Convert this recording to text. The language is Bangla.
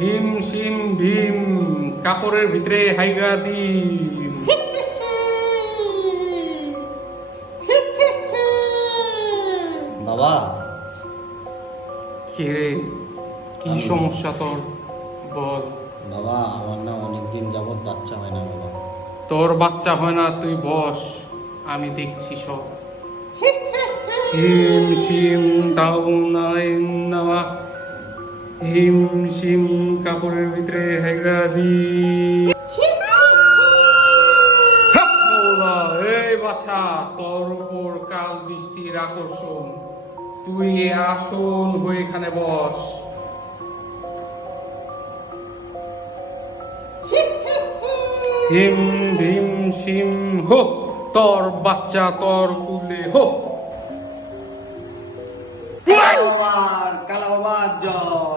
হিম শিম ভীম কাপড়ের ভিতরে হাইগা দিম। বাবা, কে রে, কি সমস্যা তোর বল। বাবা আমার না অনেকদিন যাবত বাচ্চা হয় না বাবা। তোর বাচ্চা হয় না, তুই বস, আমি দেখছি সব। হিম শিম দাউনাইন নামা হিম শিম কাপড়ের ভিতরে হাইগা দিম। হাপ মৌলা, এই বাছা, তোর উপর কাল দৃষ্টির আকর্ষণ, তুই এ আসন হয়ে এখানে বস। হিম ভীম শিম হো, তোর বাচ্চা তোর কুলে হো। কালা বাবার জয়।